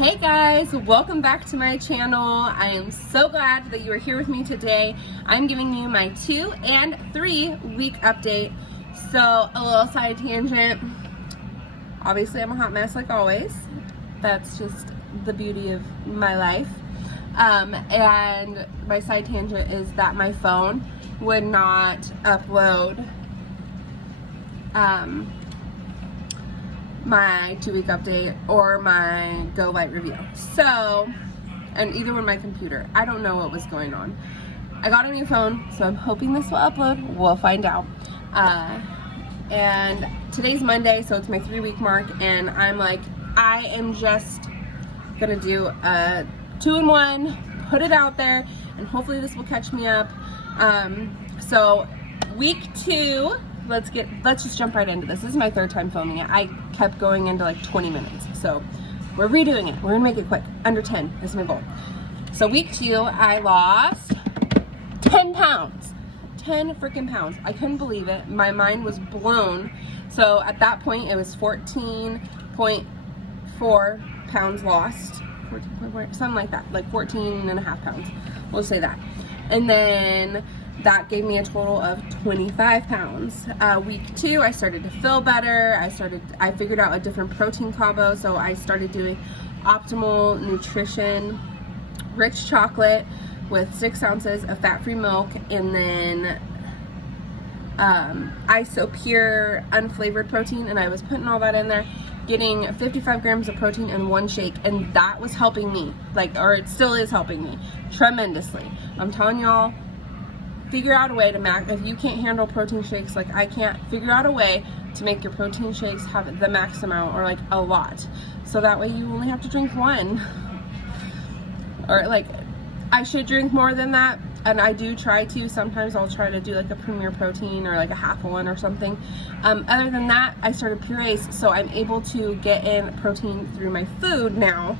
Hey guys, welcome back to my channel. I am so glad that you are here with me today. I'm giving you my 2 and 3 week update. So a little side tangent. Obviously I'm a hot mess like always. That's just the beauty of my life. And my side tangent is that my phone would not upload my 2-week update or my Go Light review. So, and either one my computer. I don't know what was going on. I got a new phone, so I'm hoping this will upload. We'll find out. And today's Monday, so it's my 3-week mark, and I'm like, I am just gonna do a 2-in-1, put it out there, and hopefully this will catch me up. So week 2, let's just jump right into this. This is my 3rd time filming it. I kept going into like 20 minutes. So we're redoing it. We're gonna make it quick. Under 10 is my goal. So week 2, I lost 10 pounds. 10 freaking pounds. I couldn't believe it. My mind was blown. So at that point, it was 14.4 pounds lost. 14.4, something like that. Like 14 and a half pounds. We'll say that. And then that gave me a total of 25 pounds. Week 2, I started to feel better. I figured out a different protein combo. So I started doing optimal nutrition, rich chocolate with 6 ounces of fat-free milk, and then ISO pure unflavored protein, and I was putting all that in there, getting 55 grams of protein in 1 shake, and that was helping me, or it still is helping me tremendously. I'm telling y'all, figure out a way to if you can't handle protein shakes like I can't, figure out a way to make your protein shakes have the max amount, or like a lot, so that way you only have to drink 1. Or like, I should drink more than that, and I do try to. Sometimes I'll try to do like a Premier Protein or like a half one or something. Other than that, I started purees, so I'm able to get in protein through my food now.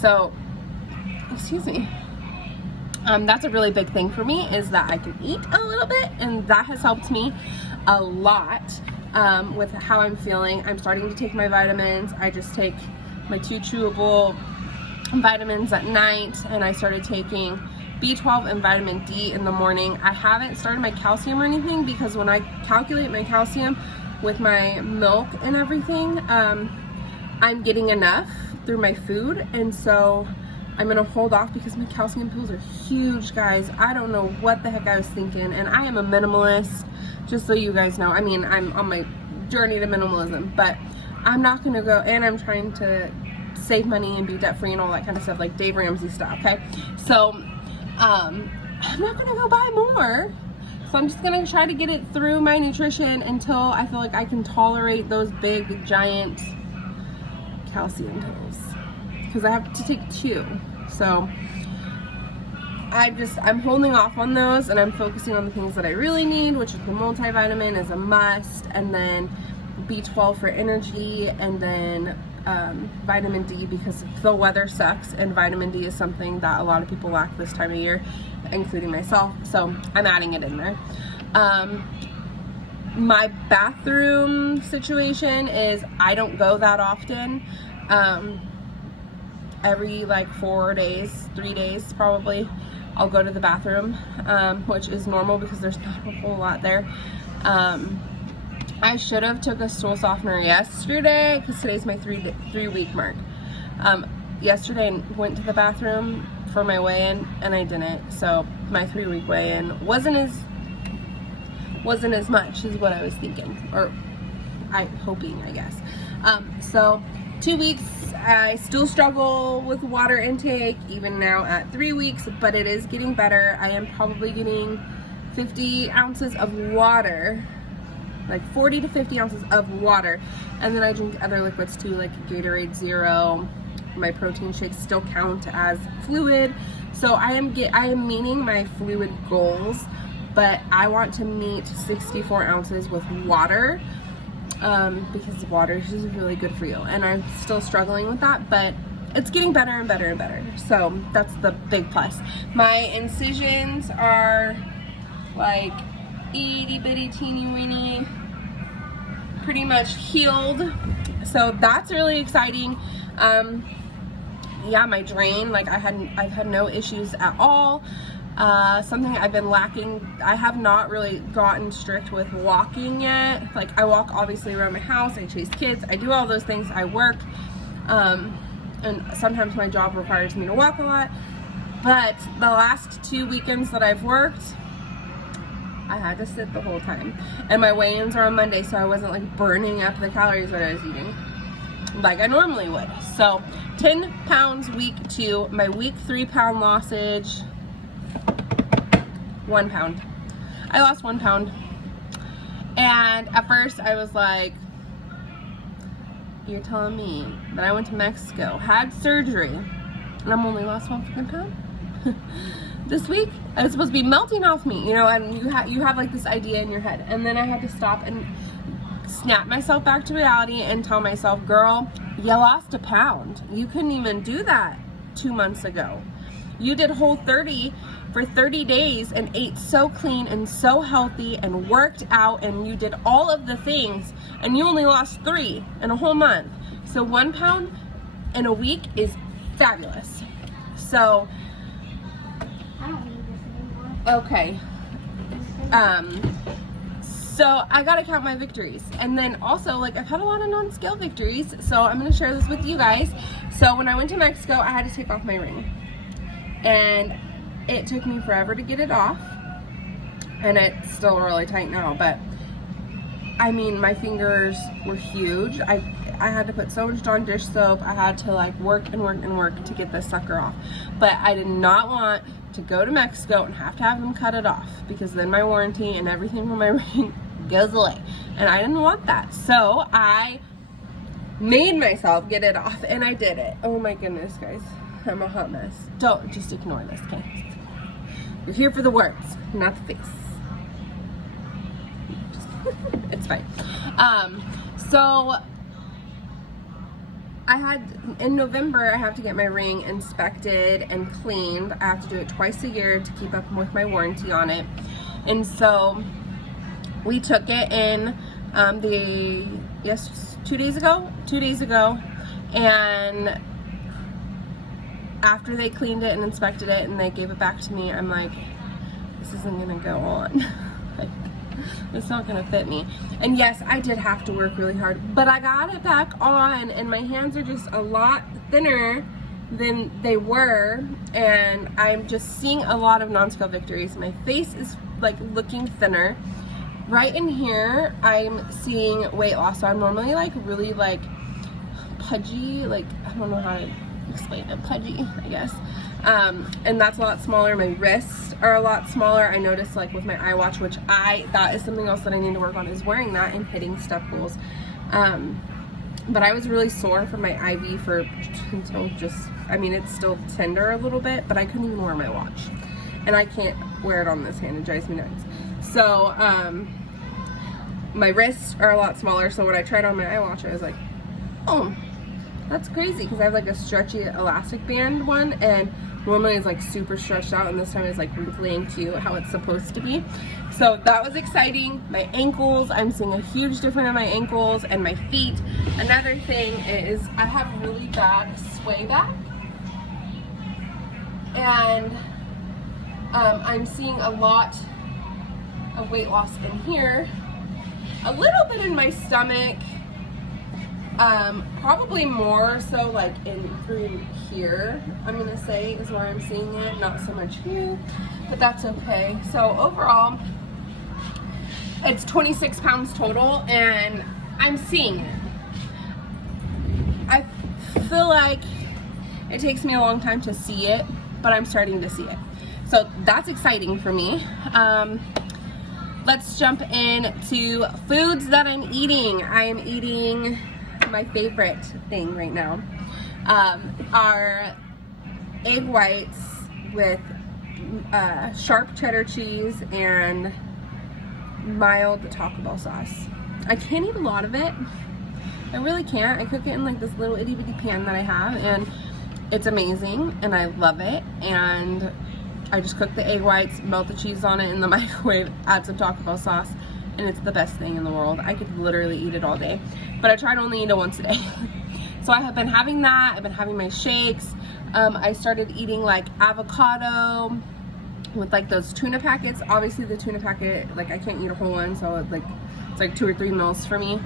So, excuse me. That's a really big thing for me, is that I can eat a little bit, and that has helped me a lot with how I'm feeling. I'm starting to take my vitamins. I just take my 2 chewable vitamins at night, and I started taking B12 and vitamin D in the morning. I haven't started my calcium or anything, because when I calculate my calcium with my milk and everything, I'm getting enough through my food, and so I'm gonna hold off because my calcium pills are huge, guys. I don't know what the heck I was thinking, and I am a minimalist, just so you guys know. I mean, I'm on my journey to minimalism, but I'm not gonna go, and I'm trying to save money and be debt-free and all that kind of stuff, like Dave Ramsey stuff, okay? So, I'm not gonna go buy more. So I'm just gonna try to get it through my nutrition until I feel like I can tolerate those big, giant calcium pills, because I have to take 2. So I'm holding off on those, and I'm focusing on the things that I really need, which is the multivitamin is a must, and then B12 for energy, and then vitamin D, because the weather sucks, and vitamin D is something that a lot of people lack this time of year, including myself. So I'm adding it in there. My bathroom situation is I don't go that often. Every like 4 days, 3 days probably, I'll go to the bathroom, which is normal because there's not a whole lot there. I should have took a stool softener yesterday, because today's my 3-week mark. Yesterday I went to the bathroom for my weigh-in, and I didn't. So my 3-week weigh-in wasn't as much as what I was thinking, or hoping, I guess. So 2 weeks, I still struggle with water intake, even now at 3 weeks, but it is getting better. I am probably getting 50 ounces of water, like 40 to 50 ounces of water, and then I drink other liquids too, like Gatorade Zero. My protein shakes still count as fluid, so I am meeting my fluid goals, but I want to meet 64 ounces with water, because water is just really good for you, and I'm still struggling with that, but it's getting better and better and better. So that's the big plus. My incisions are like itty bitty teeny weeny, pretty much healed, so that's really exciting. yeah, my drain, like I've had no issues at all. Something I've been lacking, I have not really gotten strict with walking yet. Like I walk obviously around my house, I chase kids, I do all those things, I work, and sometimes my job requires me to walk a lot. But the last 2 weekends that I've worked, I had to sit the whole time. And my weigh-ins are on Monday, so I wasn't like burning up the calories that I was eating like I normally would. So 10 pounds week 2, my week 3 pound lossage, 1 pound. I lost 1 pound. And at first I was like, you're telling me that I went to Mexico, had surgery, and I'm only lost 1 freaking pound? This week? I was supposed to be melting off me, you know, and you have like this idea in your head. And then I had to stop and snap myself back to reality and tell myself, girl, you lost 1 pound. You couldn't even do that 2 months ago. You did Whole30 for 30 days and ate so clean and so healthy and worked out, and you did all of the things, and you only lost 3 in a whole month. So 1 pound in a week is fabulous. So I don't need this anymore. okay. So I gotta count my victories. And then also, like, I've had a lot of non-scale victories, so I'm gonna share this with you guys. So when I went to Mexico, I had to take off my ring. And it took me forever to get it off. And it's still really tight now, but I mean, my fingers were huge. I had to put so much Dawn dish soap. I had to like work and work and work to get this sucker off. But I did not want to go to Mexico and have them cut it off, because then my warranty and everything from my ring goes away. And I didn't want that. So I made myself get it off, and I did it. Oh my goodness, guys. I'm a hot mess. Don't, just ignore this, okay? You're here for the words, not the face. It's fine. So in November, I have to get my ring inspected and cleaned. I have to do it twice a year to keep up with my warranty on it. And so we took it in 2 days ago, and after they cleaned it and inspected it and they gave it back to me, I'm like, this isn't gonna go on. Like, it's not gonna fit me. And yes, I did have to work really hard, but I got it back on, and my hands are just a lot thinner than they were, and I'm just seeing a lot of non-scale victories. My face is like looking thinner. Right in here, I'm seeing weight loss. So I'm normally like really like pudgy, like I don't know how to explain it, pudgy, I guess. And that's a lot smaller. My wrists are a lot smaller. I noticed like with my iWatch, which that is something else that I need to work on, is wearing that and hitting step goals. But I was really sore from my IV until I mean, it's still tender a little bit, but I couldn't even wear my watch. And I can't wear it on this hand, it drives me nuts. So, my wrists are a lot smaller, so when I tried on my iWatch, I was like, oh, that's crazy, because I have like a stretchy elastic band one, and normally it's like super stretched out, and this time it's like wrinkly and cute, how it's supposed to be. So that was exciting. My ankles, I'm seeing a huge difference in my ankles and my feet. Another thing is I have really bad sway back, and I'm seeing a lot of weight loss in here, a little bit in my stomach, probably more so like in through here, I'm gonna say, is where I'm seeing it, not so much here, but that's okay. So overall, it's 26 pounds total, and I'm seeing it. I feel like it takes me a long time to see it, but I'm starting to see it. So that's exciting for me. Let's jump into foods that I'm eating. I am eating my favorite thing right now. Are egg whites with sharp cheddar cheese and mild Taco Bell sauce. I can't eat a lot of it. I really can't. I cook it in like this little itty bitty pan that I have, and it's amazing, and I love it. And I just cook the egg whites, melt the cheese on it in the microwave, add some Taco Bell sauce, and it's the best thing in the world. I could literally eat it all day, but I try to only eat it once a day. So I have been having that. I've been having my shakes. I started eating like avocado with like those tuna packets. Obviously the tuna packet, like I can't eat a whole one, so it's like 2 or 3 meals for me.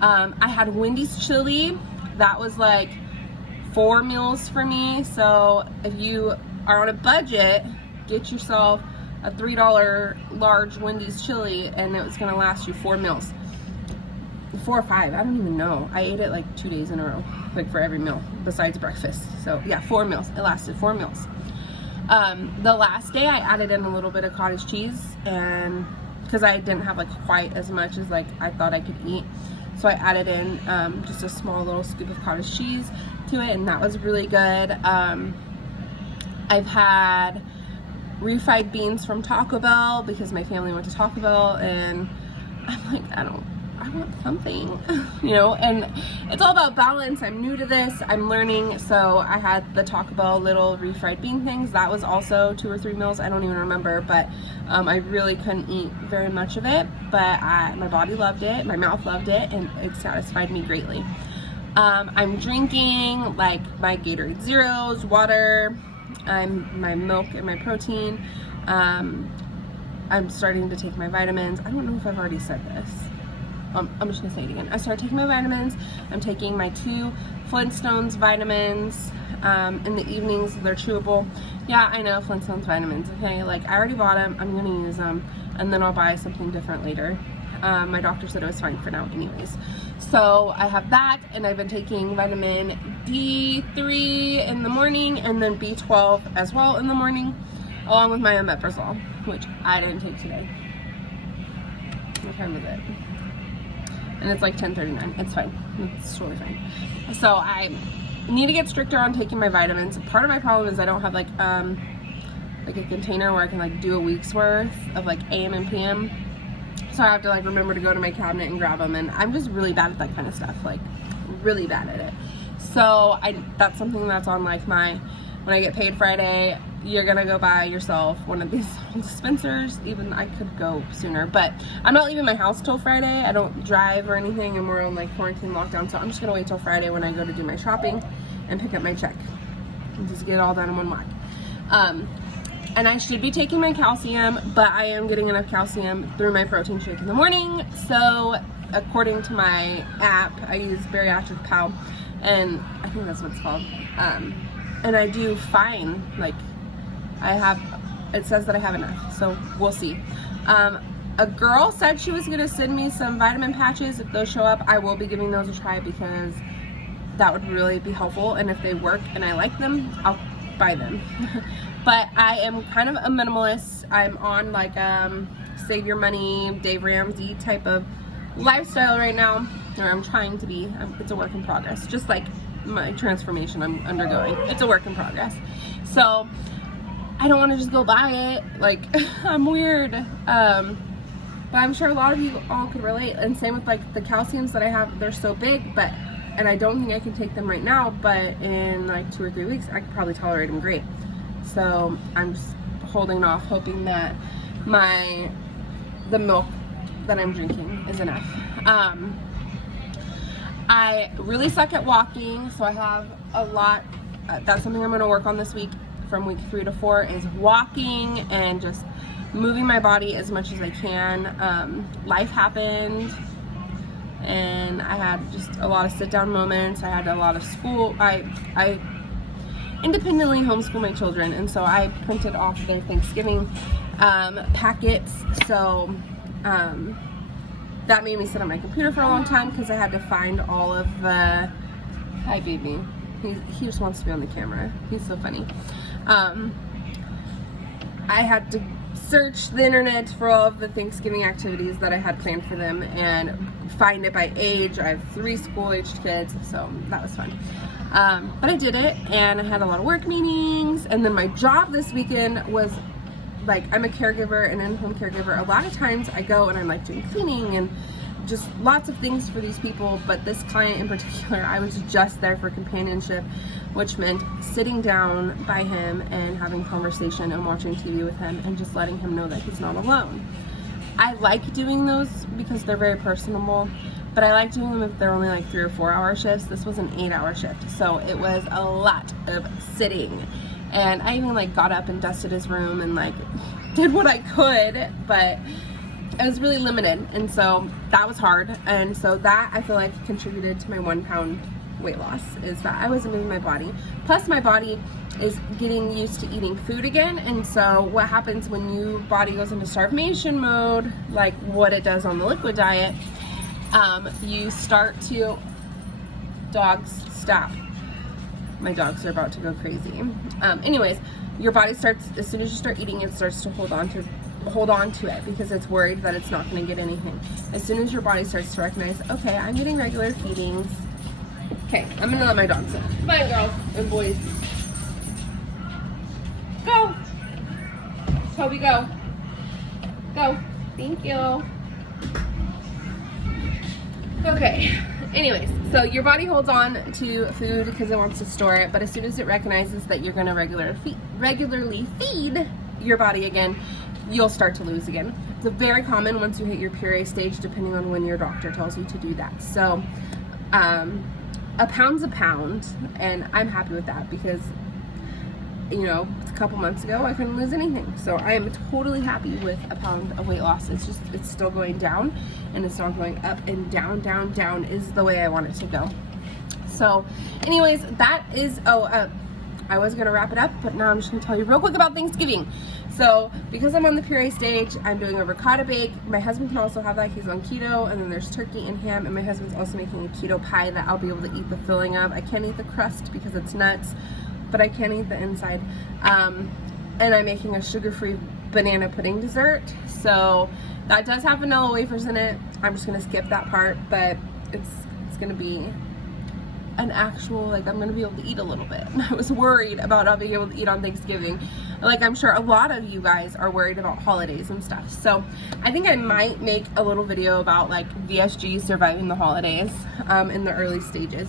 I had Wendy's chili. That was like 4 meals for me. So if you are on a budget, get yourself a $3 large Wendy's chili, and it's gonna last you 4 meals. 4 or 5, I don't even know. I ate it like 2 days in a row, like for every meal besides breakfast. So yeah, 4 meals. It lasted 4 meals. The last day I added in a little bit of cottage cheese, and because I didn't have like quite as much as like I thought I could eat, so I added in just a small little scoop of cottage cheese to it, and that was really good. I've had refried beans from Taco Bell because my family went to Taco Bell, and I'm like, I want something, you know, and it's all about balance. I'm new to this, I'm learning. So I had the Taco Bell little refried bean things. That was also 2 or 3 meals, I don't even remember, but I really couldn't eat very much of it, but my body loved it, my mouth loved it, and it satisfied me greatly. I'm drinking like my Gatorade Zeros, water, my milk and my protein. I'm starting to take my vitamins. I don't know if I've already said this. I'm just gonna say it again. I started taking my vitamins. I'm taking my 2 Flintstones vitamins in the evenings. They're chewable. Yeah, I know, Flintstones vitamins. Okay, like I already bought them. I'm gonna use them, and then I'll buy something different later. My doctor said it was fine for now anyways. So I have that, and I've been taking vitamin D3 in the morning, and then B12 as well in the morning, along with my omeprazole, which I didn't take today. What time is it? And it's like 10:39. It's fine. It's totally fine. So I need to get stricter on taking my vitamins. Part of my problem is I don't have like a container where I can like do a week's worth of like AM and PM. So I have to like remember to go to my cabinet and grab them, and I'm just really bad at that kind of stuff, like really bad at it. So that's something that's on like when I get paid Friday, you're gonna go buy yourself one of these dispensers. Even I could go sooner, but I'm not leaving my house till Friday. I don't drive or anything, and we're on like quarantine lockdown, so I'm just gonna wait till Friday when I go to do my shopping and pick up my check and just get it all done in one whack. And I should be taking my calcium, but I am getting enough calcium through my protein shake in the morning. So according to my app, I use Bariatric Pal, and I think that's what it's called. And I do fine. Like it says that I have enough, so we'll see. A girl said she was gonna send me some vitamin patches. If those show up, I will be giving those a try because that would really be helpful. And if they work and I like them, I'll buy them. But I am kind of a minimalist. I'm on like save your money, Dave Ramsey type of lifestyle right now, or I'm trying to be. It's a work in progress, just like my transformation I'm undergoing. It's a work in progress. So I don't want to just go buy it. Like I'm weird. But I'm sure a lot of you all could relate. And same with like the calciums that I have. They're so big, and I don't think I can take them right now, but in like 2 or 3 weeks, I could probably tolerate them great. So I'm just holding off, hoping that the milk that I'm drinking is enough. I really suck at walking, so I have a lot. That's something I'm going to work on this week from week 3 to 4 is walking and just moving my body as much as I can. Life happened, and I had just a lot of sit-down moments. I had a lot of school. I independently homeschool my children, and so I printed off their Thanksgiving packets. So that made me sit on my computer for a long time because I had to find all of the. Hi, baby. He just wants to be on the camera. He's so funny. I had to search the internet for all of the Thanksgiving activities that I had planned for them and find it by age. I have 3 school-aged kids, so that was fun. But I did it, and I had a lot of work meetings, and then my job this weekend was like, I'm a caregiver, an in-home caregiver. A lot of times I go and I'm like doing cleaning and just lots of things for these people, but this client in particular, I was just there for companionship, which meant sitting down by him and having conversation and watching TV with him and just letting him know that he's not alone. I like doing those because they're very personable, but I like doing them if they're only like 3 or 4 hour shifts. This was an 8-hour shift, so it was a lot of sitting. And I even like got up and dusted his room and like did what I could, but it was really limited, and so that was hard. And so that, I feel like, contributed to my 1 pound weight loss, is that I wasn't moving my body. Plus my body is getting used to eating food again, and so what happens when your body goes into starvation mode, like what it does on the liquid diet, you start to, dogs, stop. My dogs are about to go crazy. Anyways, your body starts, as soon as you start eating, it starts to hold on to it because it's worried that it's not going to get anything. As soon as your body starts to recognize, okay, I'm getting regular feedings. Okay, I'm going to let my dogs in. Come on, girls and boys. Go. Toby, go. Go. Thank you. Okay. Anyways, so your body holds on to food because it wants to store it, but as soon as it recognizes that you're going to regularly feed your body again, you'll start to lose again. It's very common once you hit your puree stage, depending on when your doctor tells you to do that. So a pound's a pound, and I'm happy with that because, you know, a couple months ago I couldn't lose anything. So I am totally happy with a pound of weight loss. It's just, it's still going down, and it's not going up, and down, down, down is the way I want it to go. So anyways, that is, I was gonna wrap it up, but now I'm just gonna tell you real quick about Thanksgiving. So because I'm on the puree stage, I'm doing a ricotta bake. My husband can also have that, he's on keto, and then there's turkey and ham, and my husband's also making a keto pie that I'll be able to eat the filling of. I can't eat the crust because it's nuts, but I can eat the inside. And I'm making a sugar-free banana pudding dessert. So that does have vanilla wafers in it. I'm just gonna skip that part, but it's gonna be an actual, like, I'm gonna be able to eat a little bit. I was worried about not being able to eat on Thanksgiving. Like, I'm sure a lot of you guys are worried about holidays and stuff. So I think I might make a little video about like VSG surviving the holidays in the early stages.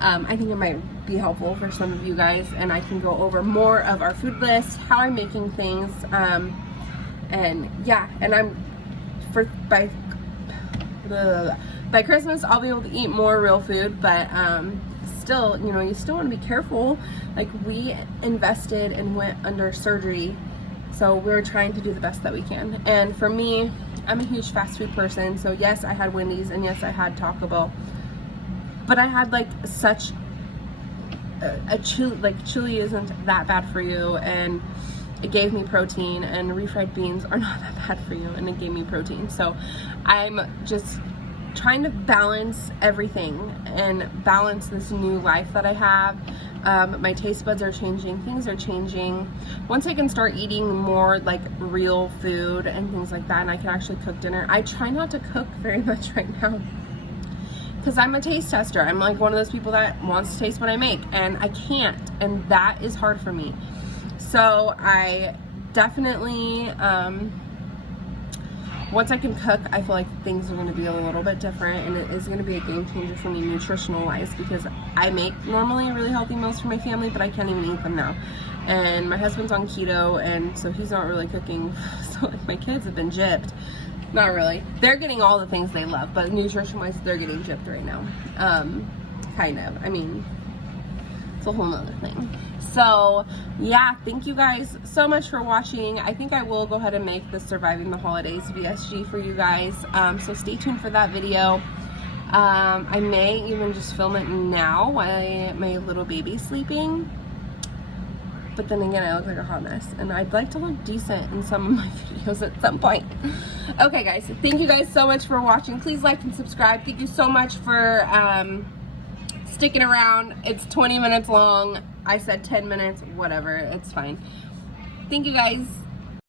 I think it might be helpful for some of you guys, and I can go over more of our food list, how I'm making things, and yeah, and by Christmas I'll be able to eat more real food, but still, you know, you still want to be careful. Like, we invested and went under surgery, so we're trying to do the best that we can. And for me, I'm a huge fast food person, so yes, I had Wendy's, and yes, I had Taco Bell, but I had like such a chili, like chili isn't that bad for you, and it gave me protein, and refried beans are not that bad for you, and it gave me protein. So I'm just trying to balance everything and balance this new life that I have. My taste buds are changing, things are changing. Once I can start eating more like real food and things like that, and I can actually cook dinner. I try not to cook very much right now because I'm a taste tester. I'm like one of those people that wants to taste what I make, and I can't, and that is hard for me. So I definitely, once I can cook, I feel like things are going to be a little bit different, and it is going to be a game changer for me nutritional wise, because I make normally really healthy meals for my family, but I can't even eat them now. And my husband's on keto, and so he's not really cooking. So like, my kids have been gypped. Not really. They're getting all the things they love, but nutrition wise, they're getting gypped right now. Kind of. I mean, it's a whole nother thing. So yeah, thank you guys so much for watching. I think I will go ahead and make the Surviving the Holidays VSG for you guys. So stay tuned for that video. I may even just film it now while my little baby's sleeping. But then again, I look like a hot mess, and I'd like to look decent in some of my videos at some point. Okay guys, thank you guys so much for watching. Please like and subscribe. Thank you so much for sticking around. It's 20 minutes long. I said 10 minutes, whatever, it's fine. Thank you guys.